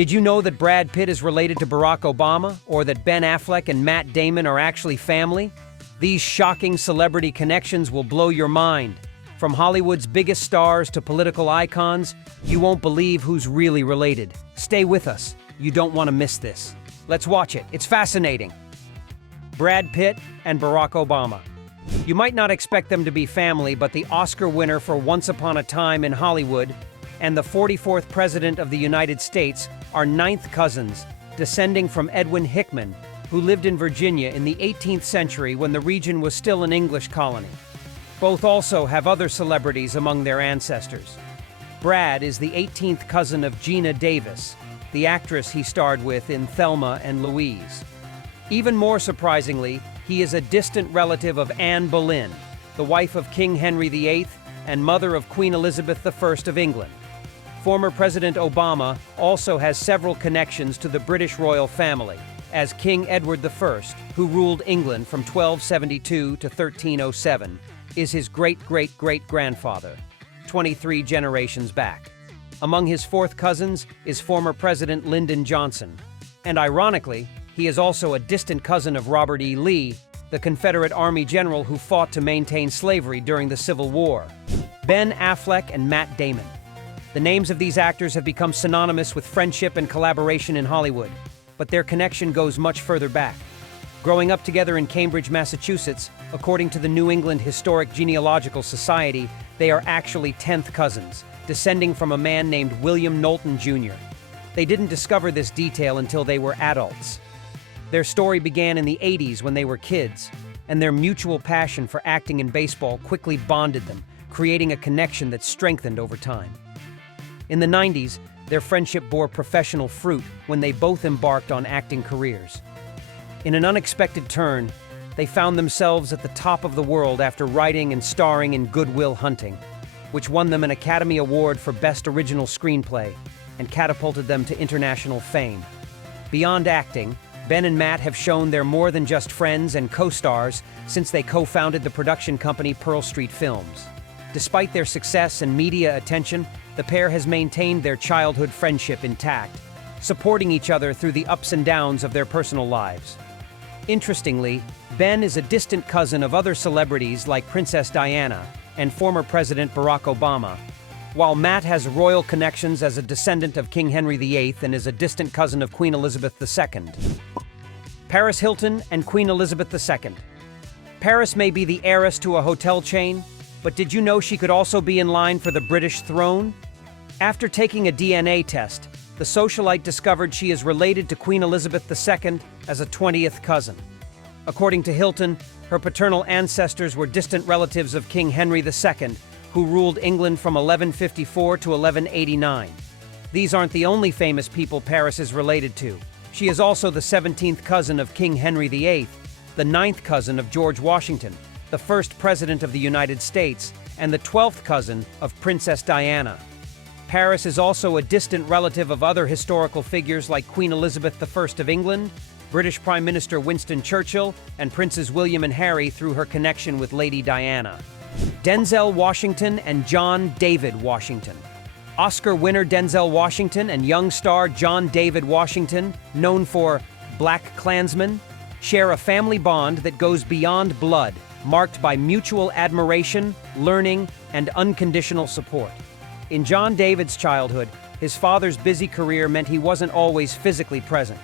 Did you know that Brad Pitt is related to Barack Obama, or that Ben Affleck and Matt Damon are actually family? These shocking celebrity connections will blow your mind. From Hollywood's biggest stars to political icons, you won't believe who's really related. Stay with us. You don't want to miss this. Let's watch it. It's fascinating. Brad Pitt and Barack Obama. You might not expect them to be family, but the Oscar winner for Once Upon a Time in Hollywood and the 44th President of the United States are ninth cousins, descending from Edwin Hickman, who lived in Virginia in the 18th century when the region was still an English colony. Both also have other celebrities among their ancestors. Brad is the 18th cousin of Gina Davis, the actress he starred with in Thelma and Louise. Even more surprisingly, he is a distant relative of Anne Boleyn, the wife of King Henry VIII and mother of Queen Elizabeth I of England. Former President Obama also has several connections to the British royal family, as King Edward I, who ruled England from 1272 to 1307, is his great-great-great-grandfather, 23 generations back. Among his fourth cousins is former President Lyndon Johnson, and ironically, he is also a distant cousin of Robert E. Lee, the Confederate Army general who fought to maintain slavery during the Civil War. Ben Affleck and Matt Damon. The names of these actors have become synonymous with friendship and collaboration in Hollywood, but their connection goes much further back. Growing up together in Cambridge, Massachusetts, according to the New England Historic Genealogical Society, they are actually 10th cousins, descending from a man named William Knowlton Jr. They didn't discover this detail until they were adults. Their story began in the 80s when they were kids, and their mutual passion for acting and baseball quickly bonded them, creating a connection that strengthened over time. In the 90s, their friendship bore professional fruit when they both embarked on acting careers. In an unexpected turn, they found themselves at the top of the world after writing and starring in Good Will Hunting, which won them an Academy Award for Best Original Screenplay and catapulted them to international fame. Beyond acting, Ben and Matt have shown they're more than just friends and co-stars since they co-founded the production company Pearl Street Films. Despite their success and media attention, the pair has maintained their childhood friendship intact, supporting each other through the ups and downs of their personal lives. Interestingly, Ben is a distant cousin of other celebrities like Princess Diana and former President Barack Obama, while Matt has royal connections as a descendant of King Henry VIII and is a distant cousin of Queen Elizabeth II. Paris Hilton and Queen Elizabeth II. Paris may be the heiress to a hotel chain, but did you know she could also be in line for the British throne? After taking a DNA test, the socialite discovered she is related to Queen Elizabeth II as a 20th cousin. According to Hilton, her paternal ancestors were distant relatives of King Henry II, who ruled England from 1154 to 1189. These aren't the only famous people Paris is related to. She is also the 17th cousin of King Henry VIII, the 9th cousin of George Washington, the first President of the United States, and the 12th cousin of Princess Diana. Paris is also a distant relative of other historical figures like Queen Elizabeth I of England, British Prime Minister Winston Churchill, and Princes William and Harry through her connection with Lady Diana. Denzel Washington and John David Washington. Oscar winner Denzel Washington and young star John David Washington, known for Black Klansman, share a family bond that goes beyond blood, marked by mutual admiration, learning, and unconditional support. In John David's childhood, his father's busy career meant he wasn't always physically present.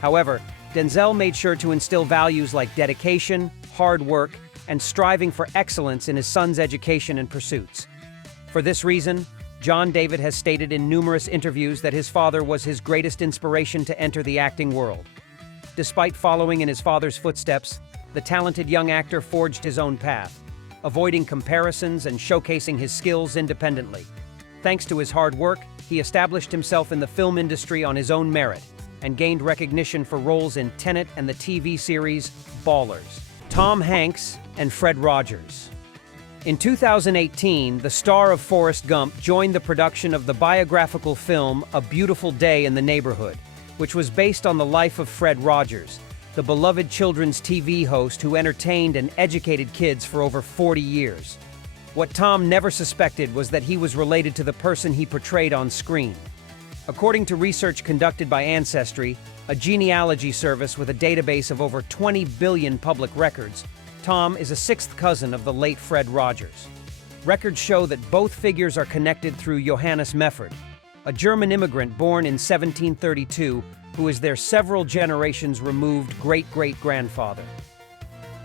However, Denzel made sure to instill values like dedication, hard work, and striving for excellence in his son's education and pursuits. For this reason, John David has stated in numerous interviews that his father was his greatest inspiration to enter the acting world. Despite following in his father's footsteps, the talented young actor forged his own path, avoiding comparisons and showcasing his skills independently. Thanks to his hard work, he established himself in the film industry on his own merit and gained recognition for roles in Tenet and the TV series Ballers. Tom Hanks and Fred Rogers. In 2018, the star of Forrest Gump joined the production of the biographical film A Beautiful Day in the Neighborhood, which was based on the life of Fred Rogers, the beloved children's TV host who entertained and educated kids for over 40 years. What Tom never suspected was that he was related to the person he portrayed on screen. According to research conducted by Ancestry, a genealogy service with a database of over 20 billion public records, Tom is a sixth cousin of the late Fred Rogers. Records show that both figures are connected through Johannes Mefford, a German immigrant born in 1732 who is their several generations removed great-great-grandfather.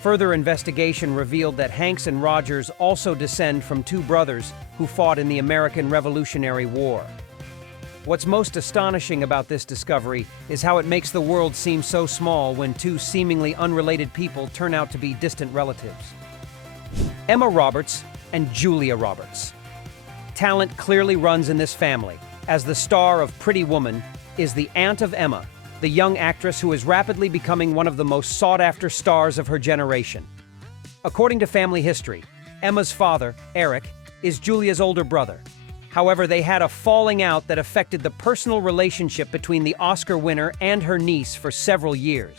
Further investigation revealed that Hanks and Rogers also descend from two brothers who fought in the American Revolutionary War. What's most astonishing about this discovery is how it makes the world seem so small when two seemingly unrelated people turn out to be distant relatives. Emma Roberts and Julia Roberts. Talent clearly runs in this family, as the star of Pretty Woman is the aunt of Emma, the young actress who is rapidly becoming one of the most sought-after stars of her generation. According to family history, Emma's father, Eric, is Julia's older brother. However, they had a falling out that affected the personal relationship between the Oscar winner and her niece for several years.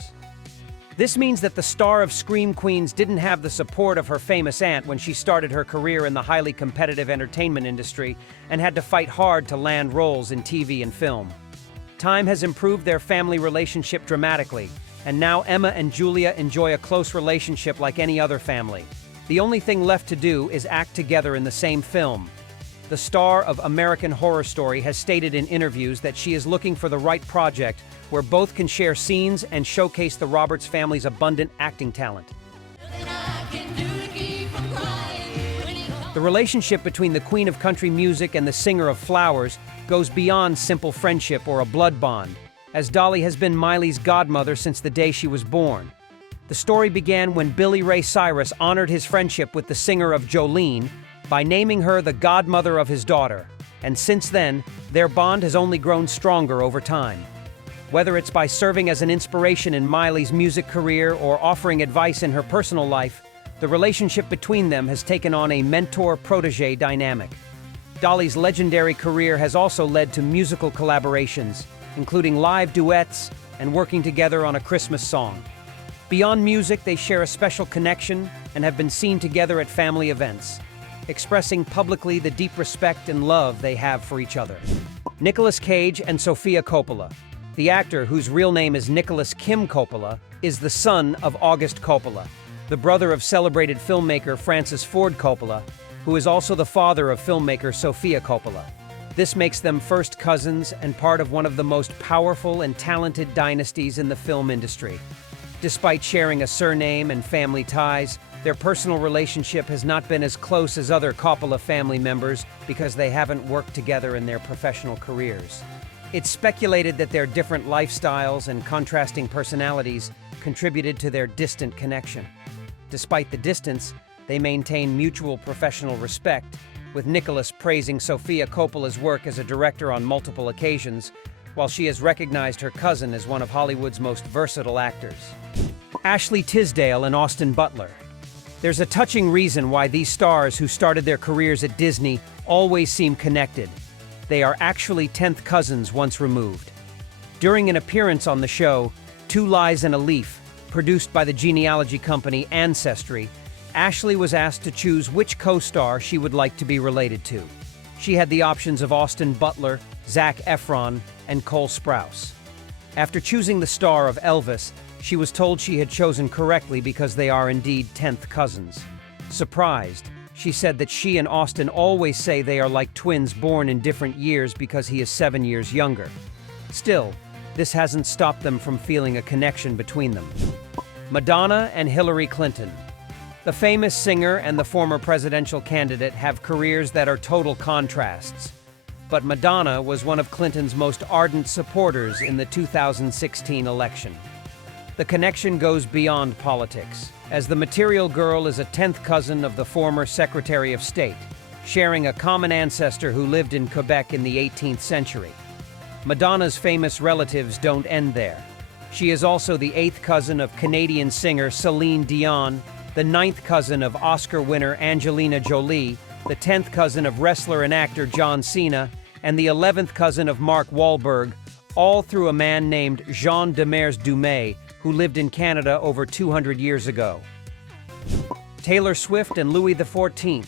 This means that the star of Scream Queens didn't have the support of her famous aunt when she started her career in the highly competitive entertainment industry and had to fight hard to land roles in TV and film. Time has improved their family relationship dramatically, and now Emma and Julia enjoy a close relationship like any other family. The only thing left to do is act together in the same film. The star of American Horror Story has stated in interviews that she is looking for the right project where both can share scenes and showcase the Roberts family's abundant acting talent. The relationship between the Queen of Country Music and the Singer of Flowers goes beyond simple friendship or a blood bond, as Dolly has been Miley's godmother since the day she was born. The story began when Billy Ray Cyrus honored his friendship with the singer of Jolene by naming her the godmother of his daughter, and since then, their bond has only grown stronger over time. Whether it's by serving as an inspiration in Miley's music career or offering advice in her personal life, the relationship between them has taken on a mentor-protege dynamic. Dolly's legendary career has also led to musical collaborations, including live duets and working together on a Christmas song. Beyond music, they share a special connection and have been seen together at family events, expressing publicly the deep respect and love they have for each other. Nicolas Cage and Sofia Coppola. The actor, whose real name is Nicholas Kim Coppola, is the son of August Coppola, the brother of celebrated filmmaker Francis Ford Coppola, who is also the father of filmmaker Sofia Coppola. This makes them first cousins and part of one of the most powerful and talented dynasties in the film industry. Despite sharing a surname and family ties, their personal relationship has not been as close as other Coppola family members because they haven't worked together in their professional careers. It's speculated that their different lifestyles and contrasting personalities contributed to their distant connection. Despite the distance, they maintain mutual professional respect, with Nicholas praising Sofia Coppola's work as a director on multiple occasions, while she has recognized her cousin as one of Hollywood's most versatile actors. Ashley Tisdale and Austin Butler. There's a touching reason why these stars who started their careers at Disney always seem connected. They are actually 10th cousins once removed. During an appearance on the show, Two Lies and a Leaf, produced by the genealogy company Ancestry, Ashley was asked to choose which co-star she would like to be related to. She had the options of Austin Butler, Zac Efron, and Cole Sprouse. After choosing the star of Elvis, she was told she had chosen correctly because they are indeed 10th cousins. Surprised, she said that she and Austin always say they are like twins born in different years because he is 7 years younger. Still, this hasn't stopped them from feeling a connection between them. Madonna and Hillary Clinton. The famous singer and the former presidential candidate have careers that are total contrasts. But Madonna was one of Clinton's most ardent supporters in the 2016 election. The connection goes beyond politics, as the Material Girl is a 10th cousin of the former Secretary of State, sharing a common ancestor who lived in Quebec in the 18th century. Madonna's famous relatives don't end there. She is also the 8th cousin of Canadian singer Celine Dion, the 9th cousin of Oscar winner Angelina Jolie, the 10th cousin of wrestler and actor John Cena, and the 11th cousin of Mark Wahlberg, all through a man named Jean Demers Dumais, who lived in Canada over 200 years ago. Taylor Swift and Louis XIV.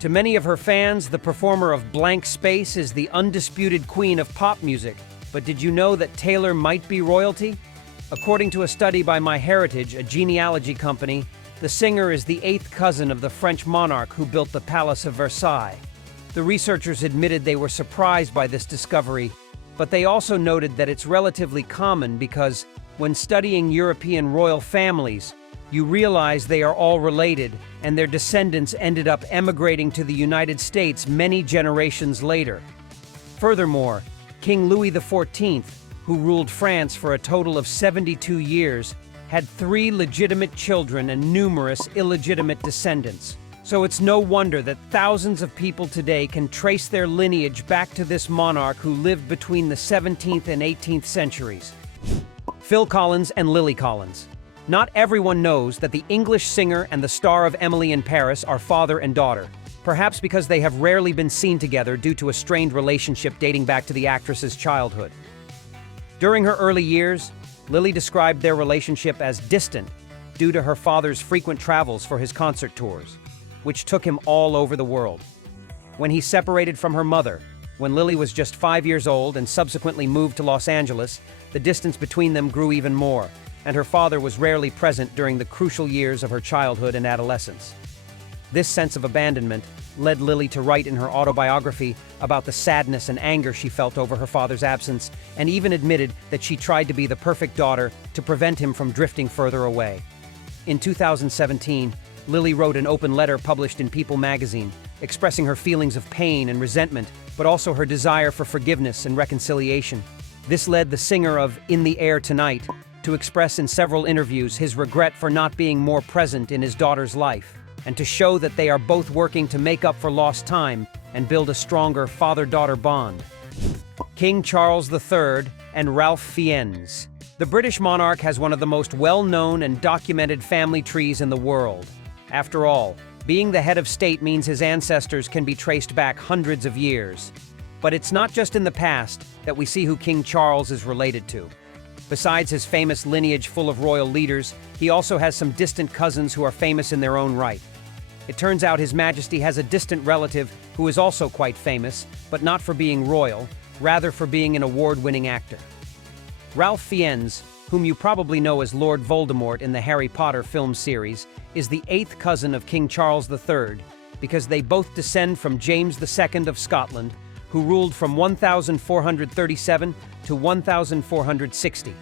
To many of her fans, the performer of Blank Space is the undisputed queen of pop music. But did you know that Taylor might be royalty? According to a study by MyHeritage, a genealogy company, the singer is the 8th cousin of the French monarch who built the Palace of Versailles. The researchers admitted they were surprised by this discovery, but they also noted that it's relatively common because, when studying European royal families, you realize they are all related, and their descendants ended up emigrating to the United States many generations later. Furthermore, King Louis XIV, who ruled France for a total of 72 years, had 3 legitimate children and numerous illegitimate descendants. So it's no wonder that thousands of people today can trace their lineage back to this monarch who lived between the 17th and 18th centuries. Phil Collins and Lily Collins. Not everyone knows that the English singer and the star of Emily in Paris are father and daughter, perhaps because they have rarely been seen together due to a strained relationship dating back to the actress's childhood. During her early years, Lily described their relationship as distant due to her father's frequent travels for his concert tours, which took him all over the world. When he separated from her mother, when Lily was just 5 years old and subsequently moved to Los Angeles, the distance between them grew even more, and her father was rarely present during the crucial years of her childhood and adolescence. This sense of abandonment led Lily to write in her autobiography about the sadness and anger she felt over her father's absence, and even admitted that she tried to be the perfect daughter to prevent him from drifting further away. In 2017, Lily wrote an open letter published in People magazine, expressing her feelings of pain and resentment, but also her desire for forgiveness and reconciliation. This led the singer of In the Air Tonight to express in several interviews his regret for not being more present in his daughter's life, and to show that they are both working to make up for lost time and build a stronger father-daughter bond. King Charles III and Ralph Fiennes. The British monarch has one of the most well-known and documented family trees in the world. After all, being the head of state means his ancestors can be traced back hundreds of years. But it's not just in the past that we see who King Charles is related to. Besides his famous lineage full of royal leaders, he also has some distant cousins who are famous in their own right. It turns out His Majesty has a distant relative who is also quite famous, but not for being royal, rather for being an award-winning actor. Ralph Fiennes, whom you probably know as Lord Voldemort in the Harry Potter film series, is the 8th cousin of King Charles III because they both descend from James II of Scotland, who ruled from 1437 to 1460.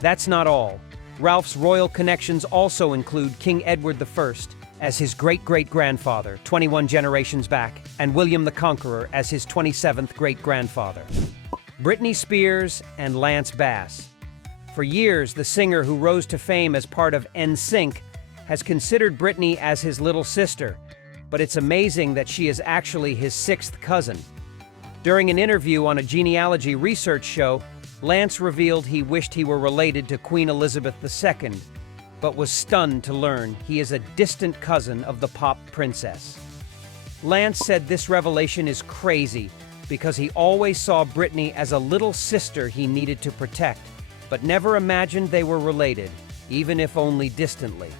That's not all. Ralph's royal connections also include King Edward I as his great-great-grandfather, 21 generations back, and William the Conqueror as his 27th great-grandfather. Britney Spears and Lance Bass. For years, the singer who rose to fame as part of NSYNC has considered Britney as his little sister, but it's amazing that she is actually his 6th cousin. During an interview on a genealogy research show, Lance revealed he wished he were related to Queen Elizabeth II, but was stunned to learn he is a distant cousin of the pop princess. Lance said this revelation is crazy because he always saw Britney as a little sister he needed to protect, but never imagined they were related, even if only distantly.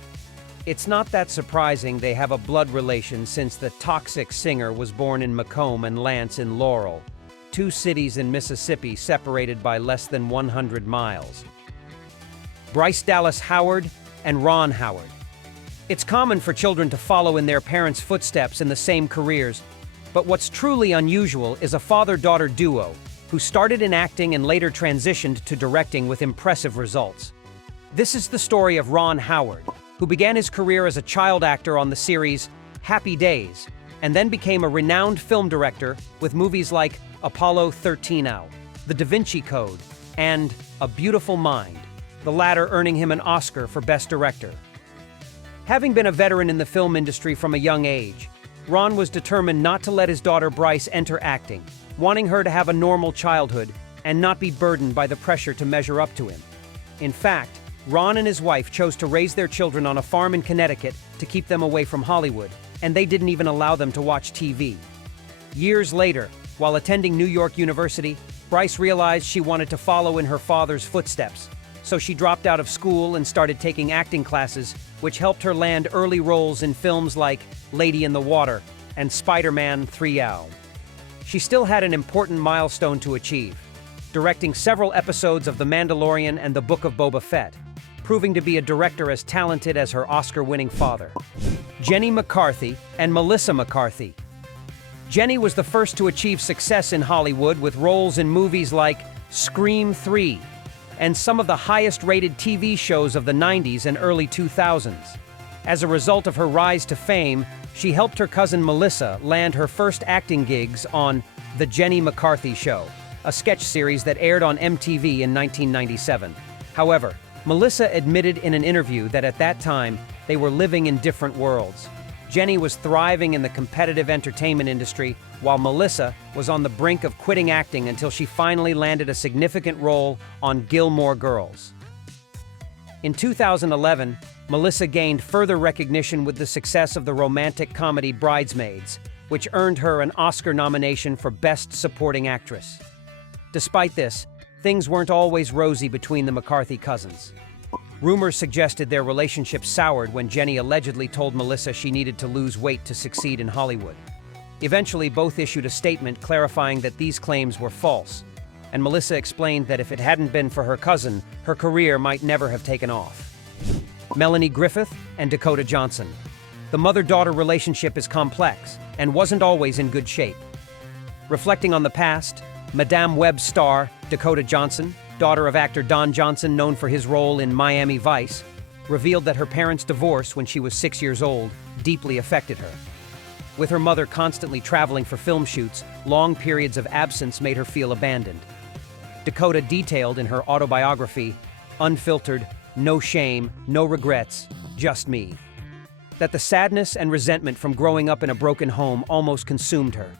It's not that surprising they have a blood relation since the toxic singer was born in Macomb and Lance in Laurel, 2 cities in Mississippi separated by less than 100 miles. Bryce Dallas Howard and Ron Howard. It's common for children to follow in their parents' footsteps in the same careers, but what's truly unusual is a father-daughter duo who started in acting and later transitioned to directing with impressive results. This is the story of Ron Howard, who began his career as a child actor on the series Happy Days, and then became a renowned film director with movies like Apollo 13, The Da Vinci Code, and A Beautiful Mind, the latter earning him an Oscar for Best Director. Having been a veteran in the film industry from a young age, Ron was determined not to let his daughter Bryce enter acting, wanting her to have a normal childhood and not be burdened by the pressure to measure up to him. In fact, Ron and his wife chose to raise their children on a farm in Connecticut to keep them away from Hollywood, and they didn't even allow them to watch TV. Years later, while attending New York University, Bryce realized she wanted to follow in her father's footsteps, so she dropped out of school and started taking acting classes, which helped her land early roles in films like Lady in the Water, and Spider-Man 3L. She still had an important milestone to achieve, directing several episodes of The Mandalorian and The Book of Boba Fett, proving to be a director as talented as her Oscar-winning father. Jenny McCarthy and Melissa McCarthy. Jenny was the first to achieve success in Hollywood with roles in movies like Scream 3 and some of the highest-rated TV shows of the 90s and early 2000s. As a result of her rise to fame, she helped her cousin Melissa land her first acting gigs on The Jenny McCarthy Show, a sketch series that aired on MTV in 1997. However, Melissa admitted in an interview that at that time, they were living in different worlds. Jenny was thriving in the competitive entertainment industry, while Melissa was on the brink of quitting acting until she finally landed a significant role on Gilmore Girls. In 2011, Melissa gained further recognition with the success of the romantic comedy Bridesmaids, which earned her an Oscar nomination for Best Supporting Actress. Despite this, things weren't always rosy between the McCarthy cousins. Rumors suggested their relationship soured when Jenny allegedly told Melissa she needed to lose weight to succeed in Hollywood. Eventually, both issued a statement clarifying that these claims were false, and Melissa explained that if it hadn't been for her cousin, her career might never have taken off. Melanie Griffith and Dakota Johnson. The mother-daughter relationship is complex and wasn't always in good shape. Reflecting on the past, Madame Web star Dakota Johnson, daughter of actor Don Johnson known for his role in Miami Vice, revealed that her parents' divorce when she was 6 years old deeply affected her. With her mother constantly traveling for film shoots, long periods of absence made her feel abandoned. Dakota detailed in her autobiography, Unfiltered, No Shame, No Regrets, Just Me, that the sadness and resentment from growing up in a broken home almost consumed her.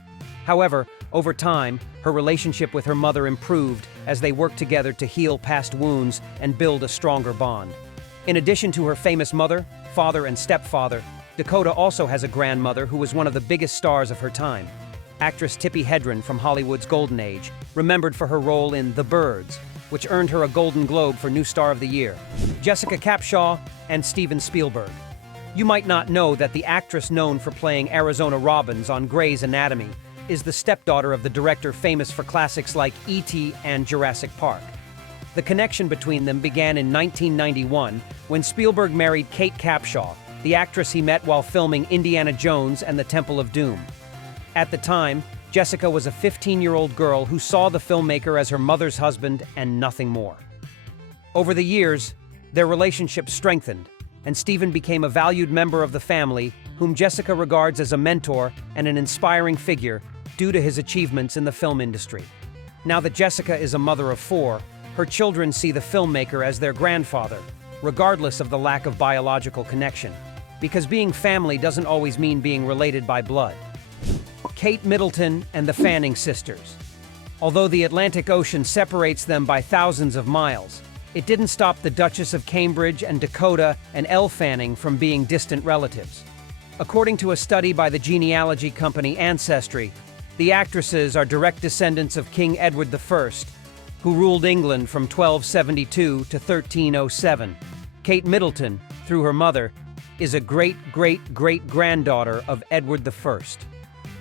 However, over time, her relationship with her mother improved as they worked together to heal past wounds and build a stronger bond. In addition to her famous mother, father, and stepfather, Dakota also has a grandmother who was one of the biggest stars of her time. Actress Tippi Hedren from Hollywood's Golden Age, remembered for her role in The Birds, which earned her a Golden Globe for New Star of the Year. Jessica Capshaw and Steven Spielberg. You might not know that the actress known for playing Arizona Robbins on Grey's Anatomy is the stepdaughter of the director famous for classics like E.T. and Jurassic Park. The connection between them began in 1991 when Spielberg married Kate Capshaw, the actress he met while filming Indiana Jones and the Temple of Doom. At the time, Jessica was a 15-year-old girl who saw the filmmaker as her mother's husband and nothing more. Over the years, their relationship strengthened, and Steven became a valued member of the family whom Jessica regards as a mentor and an inspiring figure due to his achievements in the film industry. Now that Jessica is a mother of 4, her children see the filmmaker as their grandfather, regardless of the lack of biological connection, because being family doesn't always mean being related by blood. Kate Middleton and the Fanning sisters. Although the Atlantic Ocean separates them by thousands of miles, it didn't stop the Duchess of Cambridge and Dakota and Elle Fanning from being distant relatives. According to a study by the genealogy company Ancestry, the actresses are direct descendants of King Edward I, who ruled England from 1272 to 1307. Kate Middleton, through her mother, is a great-great-great-granddaughter of Edward I.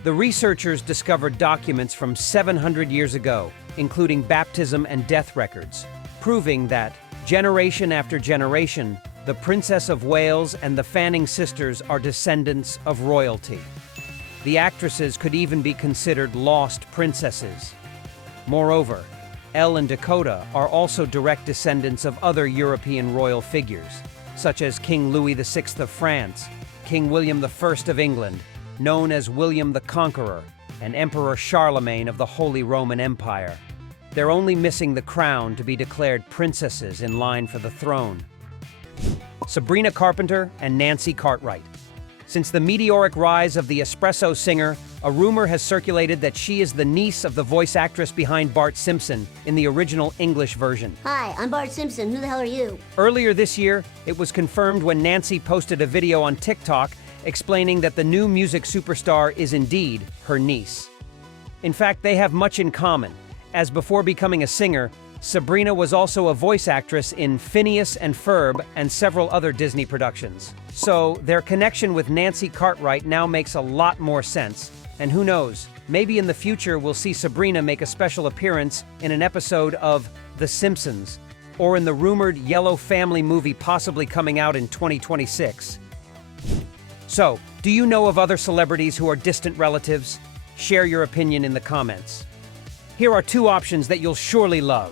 The researchers discovered documents from 700 years ago, including baptism and death records, proving that, generation after generation, the Princess of Wales and the Fanning sisters are descendants of royalty. The actresses could even be considered lost princesses. Moreover, Elle and Dakota are also direct descendants of other European royal figures, such as King Louis VI of France, King William I of England, known as William the Conqueror, and Emperor Charlemagne of the Holy Roman Empire. They're only missing the crown to be declared princesses in line for the throne. Sabrina Carpenter and Nancy Cartwright. Since the meteoric rise of the espresso singer, a rumor has circulated that she is the niece of the voice actress behind Bart Simpson in the original English version. Hi, I'm Bart Simpson. Who the hell are you? Earlier this year, it was confirmed when Nancy posted a video on TikTok explaining that the new music superstar is indeed her niece. In fact, they have much in common, as before becoming a singer, Sabrina was also a voice actress in Phineas and Ferb and several other Disney productions. So, their connection with Nancy Cartwright now makes a lot more sense. And who knows, maybe in the future we'll see Sabrina make a special appearance in an episode of The Simpsons, or in the rumored Yellow Family movie possibly coming out in 2026. So, do you know of other celebrities who are distant relatives? Share your opinion in the comments. Here are two options that you'll surely love.